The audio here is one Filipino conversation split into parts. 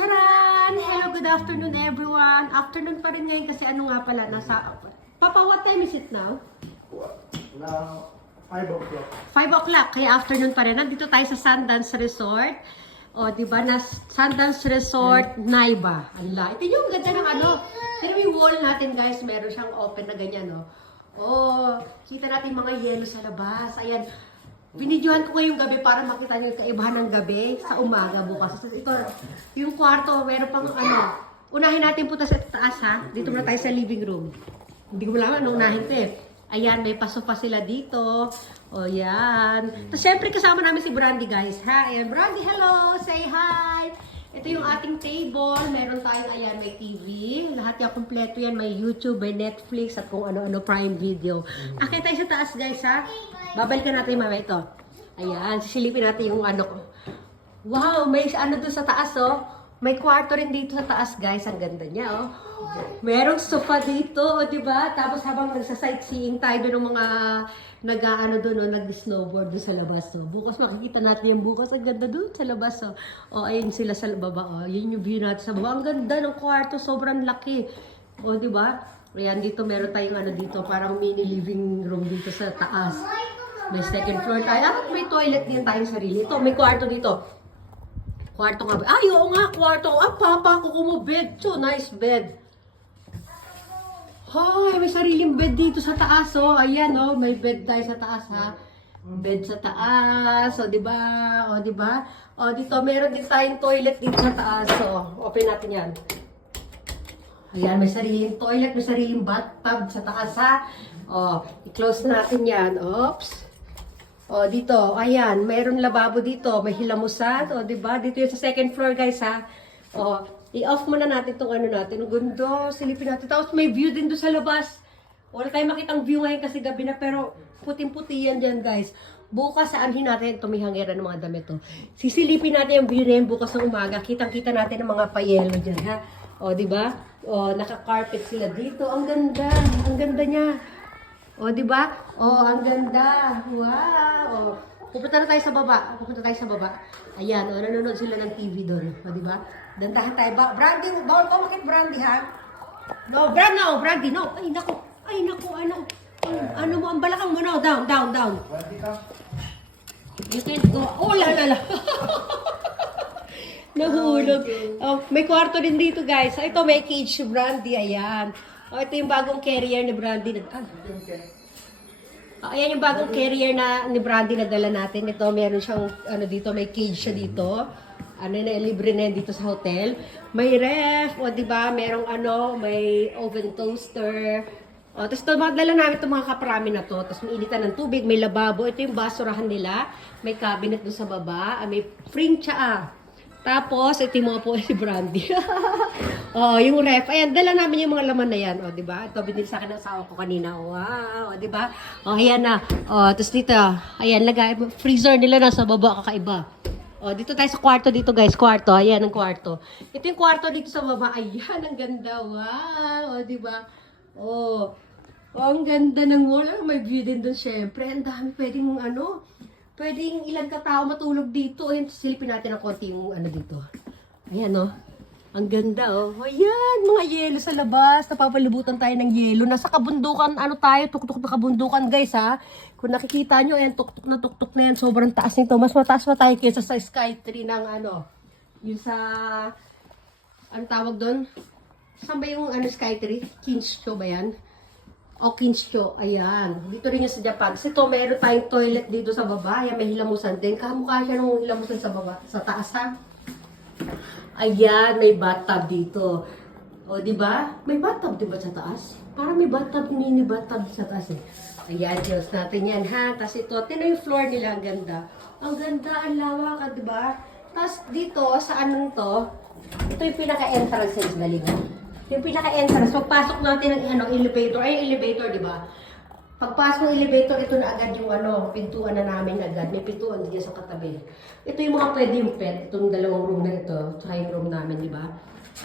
Charan! Hello, good afternoon everyone. Afternoon pa rin ngayon kasi ano nga pala, Papa, what time is it now? Now, 5 o'clock. 5 o'clock, kaya afternoon pa rin. Nandito tayo sa Sundance Resort. O, diba, na Sundance Resort, Naiba. Ala, ito yung ganda ng ano. Pero yung wall natin, guys, meron siyang open na ganyan, no? Oh, kita natin mga yelo sa labas. Ayan. Binidyohan ko ngayong gabi para makita niyo yung kaibahan ng gabi sa umaga bukas. Ito, yung kwarto, meron pang ano. Unahin natin punta sa taas, ha? Dito muna tayo sa living room. Hindi ko malaman anong unahin ko eh. Ayan, may paso pa sila dito. O, yan. Tapos, syempre, kasama namin si Brandy, guys, ha? Ayan, Brandy, hello! Say hi! Ito yung ating table. Meron tayong, ayan, may TV. Lahat yung kompleto yan. May YouTube, may Netflix, at kung ano-ano, Prime Video. Akit tayo sa taas, guys, ha? Babalikan natin yung mamaya ito. Ayan, sisilipin natin yung ano ko. Wow, may ano doon sa taas, oh. May kwarto rin dito sa taas, guys. Ang ganda niya, oh. Merong sofa dito, oh, diba? Tapos habang nagsa-sightseeing tayo doon ng mga nag-ano doon, oh, nag-snowboard doon sa labas, oh. Bukas makikita natin yung bukas. Ang ganda doon sa labas, oh. Oh, ayun sila sa baba, oh. Yun yung view natin sa baba. Ang ganda ng kwarto, sobrang laki. Oh, diba? Ayan, dito meron tayong ano dito, parang mini living room dito sa taas. May second floor tayo. Ah, may toilet din tayong sarili. Ito, may kwarto dito. Kwarto nga. Ay, oo nga, kwarto. Ah, papa, kuko mo bed. So, nice bed. Hoy, may sariling bed dito sa taas, oh. Ayan, oh, may bed tayo sa taas, ha. Bed sa taas, oh, di ba? Oh, di ba? Oh, dito, meron din tayong toilet dito sa taas. So, open natin yan. Ayan, may sariling toilet, may sariling bathtub sa taas, ha. Oh, i-close natin yan. Oops. Oh, dito, ayan, mayroon lababo dito, may hilamusan, oh, 'di ba? Dito 'yung sa second floor, guys, ha. Oh, i-off muna natin 'tong ano natin. Ang gundo, silipin natin. Tapos may view din doon sa labas. Wala tayong makitang view ngayon kasi gabi na, pero puting-puti yan diyan, guys. Bukas aanhin natin ito, may hangiran ng mga damit to. Sisilipin natin 'yung view na yan bukas ng umaga. Kitang-kita natin ang mga payelo diyan, ha. Oh, 'di ba? Oh, naka-carpet sila dito. Ang ganda. Ang ganda niya. O, di ba? O, ang ganda. Wow. O, pupunta na tayo sa baba. Pupunta tayo sa baba. Ayan, o, nanonood sila ng TV doon. O, di ba? Dantahan tayo. Brandy, bawal ko makit Brandy, ha? No, Brandy, no. Ay, naku. Ay, naku, ano. Ano mo, ang balakang mo, no. Down, down, down. Brandy ka? You can't go. Oh, la. Nahulog. Oh, may kwarto din dito, guys. Ito, may cage si Brandy. Ayan. Oh, ito yung bagong carrier ni Brandy. Ayan yung bagong carrier na ni Brandy na dala natin. Ito, meron siyang, ano dito, may cage siya dito. Ano na, libre na yan dito sa hotel. May ref, o diba, merong ano, may oven toaster. O, tapos ito, dala namin itong mga kaprami na to. Tapos may initan ng tubig, may lababo. Ito yung basurahan nila. May cabinet doon sa baba. May fring tsaa. Tapos, ito yung mga po si Brandy. Oh, yung ref. Ayan, dala namin yung mga laman na yan. O, diba? Ito, binili sa akin ng asawa ko kanina. Wow, o, diba? O, ayan na. O, tapos dito, ayan, lagay. Freezer nila na sa baba, kakaiba. O, dito tayo sa kwarto dito, guys. Kwarto. Ayan, ang kwarto. Ito yung kwarto dito sa baba. Ayan, ang ganda. Wow, o, diba? O, ang ganda ng wall. May view din doon, syempre. Ang dami pwedeng, ano, pwedeng ilang katao matulog dito. Ayan, silipin natin ang konti yung ano dito. Ayan, o. Ang ganda, oh. Ayan, mga yelo sa labas. Napapalibutan tayo ng yelo. Nasa kabundukan, ano tayo, tuktok na kabundukan, guys, ha. Kung nakikita nyo, ayan, tuktok na yan. Sobrang taas nito. Mas mataas pa tayo kaysa sa Skytree ng, ano, yung sa, ano tawag doon? Saan ba yung, ano, Skytree? Kinsho ba yan? O, Kinsho. Ayan. Dito rin yung sa Japan. Kasi ito, meron tayong toilet dito sa baba. Ayan, may hilamusan din. Kamukha siya ng hilamusan sa baba. Sa taas, ha. Ayan, may bathtub dito. O, di ba? May bathtub, di ba, sa taas? Parang may bathtub, mini bathtub sa taas, eh. Ayan, Diyos natin yan, ha? Tapos ito, tinan yung floor nila, ang ganda. Ang ganda, ang lawak, di ba? Tapos dito, sa anong to, ito yung pinaka-entrance, galing, ha? Yung pinaka-entrance, pagpasok natin ng ano, elevator, ay, elevator, di ba? Pagpasok ng elevator, ito na agad yung ano, pintuan na namin agad. May pintuan din sa katabi. Ito yung mga pwede yung pet, itong dalawang room na ito, tsaka yung room namin, di ba?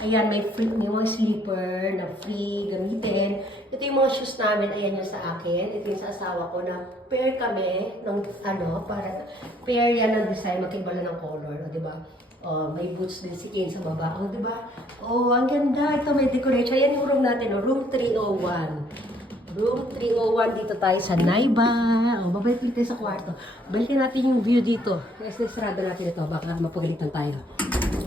Ayan, may mga sleeper na free gamitin. Ito yung mga shoes namin, ayan yung sa akin. Ito yung sa asawa ko na pair kami ng ano, para pair yan ng design, magkaiba lang ng color, di ba? Oh, may boots din si Ken sa baba. Oh, di ba? Oh, ang ganda. Ito may decoration. Yan yung room natin, oh. Room 301. Room 301. Dito tayo sa Naiba. Oh, babalik tayo sa kwarto. Balikan natin yung view dito. Kasi sarado natin ito. Baka mapagalitan tayo.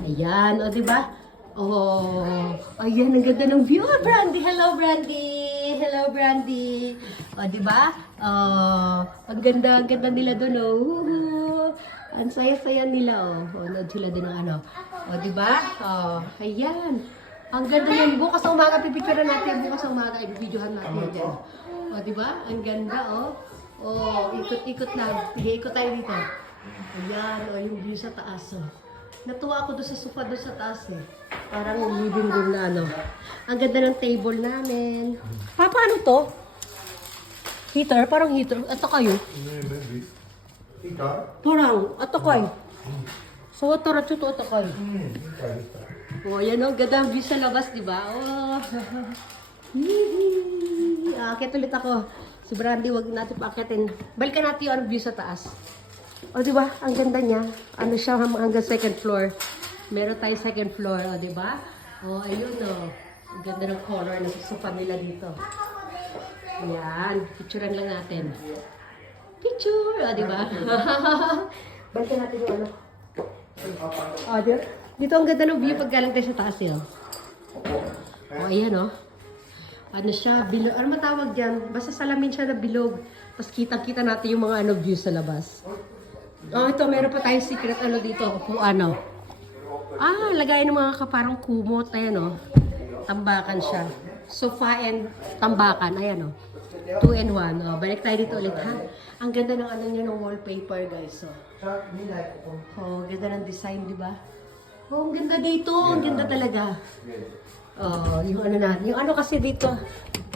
Ayan, oh, di ba? Oh, ayan, ang ganda ng view. Oh, Brandy, hello, Brandy. Hello, Brandy. O, di ba? Ang ganda nila doon, oh. Ang saya-saya nila, oh. O, nood sila doon ng ano. O, di ba? Ayan. Ang ganda yan. Bukas sa umaga, pipicturean natin. Bukas sa umaga, ibibidyohan natin yan. O, di ba? Ang ganda, oh. Oh, ikot-ikot na. Sige, ikot tayo dito. Ayan, oh, yung view sa taas, oh. Natuwa ako doon sa sofa doon sa taas, eh. Parang living room na ano. Ang ganda ng table namin. Paano to? Heater? Parang heater. Ito kayo? Ika? Parang, ito kayo. So, ito rin ito kayo. Oh, yan o. Ganda ang view sa labas, di ba? Oh. Akit ulit ako. Si Brandy, wag natin paakitin. Balikan natin yung view sa taas. O, di ba? Ang ganda niya. Ano siya hanggang second floor. Meron tayo second floor, o, di ba? O, ayun, o. Ang ganda ng color na sofa nila dito. Ayan. Picturean lang natin. Picture! O, di ba? Balikan natin yung ano. O, di ba? Dito ang ganda ng view pag galing tayo sa taas, yun. O, ayan, o. Ano siya, bilog. Ano matawag dyan? Basta salamin siya na bilog. Tapos kitang-kita natin yung mga ano, view sa labas. Oh, ito, meron pa tayong secret ano dito. Kung ano. Ah, lagayan ng mga parang kumot. Ayan, oh. Tambakan siya. Sofa and tambakan. Ayan, oh. 2 and 1. Oh, balik tayo dito ulit, ha? Ang ganda ng ano niya, ng wallpaper, guys. Oh, oh ganda ng design, di ba? Oh, ang ganda dito. Ang ganda talaga. Oh, yung ano natin. Yung ano kasi dito.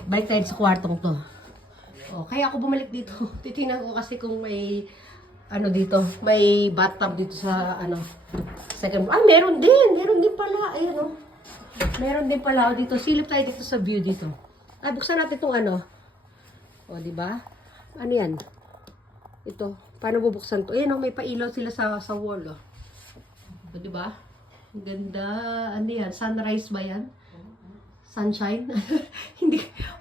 Balik tayo sa kwartong to. Oh, kaya ako bumalik dito. Titingnan ko kasi kung may ano dito, may bathtub dito sa ano second. Ah, meron din pala. Ayun, oh. Meron din pala, oh, dito. Silip tayo dito sa view dito. Ay, buksan natin itong ano. O, di ba? Ano yan? Ito. Paano bubuksan to? Ayan, oh, may pailaw sila sa wall, oh. O, di ba? Ang ganda. Ano yan? Sunrise ba yan? Sunshine?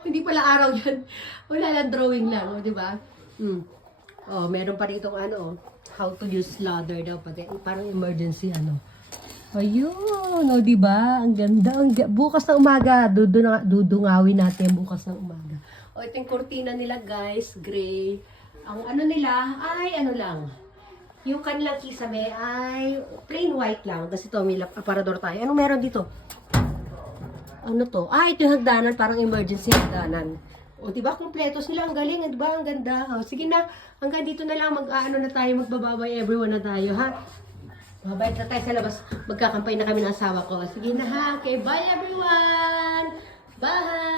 hindi pala araw yan. Wala lang, drawing lang, oh, di ba? Oh, meron pa rito ano, how to use ladder daw pati. Parang emergency ano. Ayun, oh, di ba? Ang ganda. Bukas na umaga, dudungawin natin bukas na umaga. Oh, ito yung kurtina nila, guys, gray. Ang ano nila ay ano lang. Yung kanilang kisame ay plain white lang. Kasi ito, may aparador tayo. Anong meron dito? Ano to? Ah, ito yung hagdanan, parang emergency hagdanan. O, diba, kumpleto sila. Ang galing, diba? Ang ganda. O, sige na, hanggang dito na lang, mag-ano na tayo, magbababay everyone na tayo, ha? Babay na tayo sa labas. Magkakampay na kami ng asawa ko. Sige na, ha? Okay, bye everyone! Bye!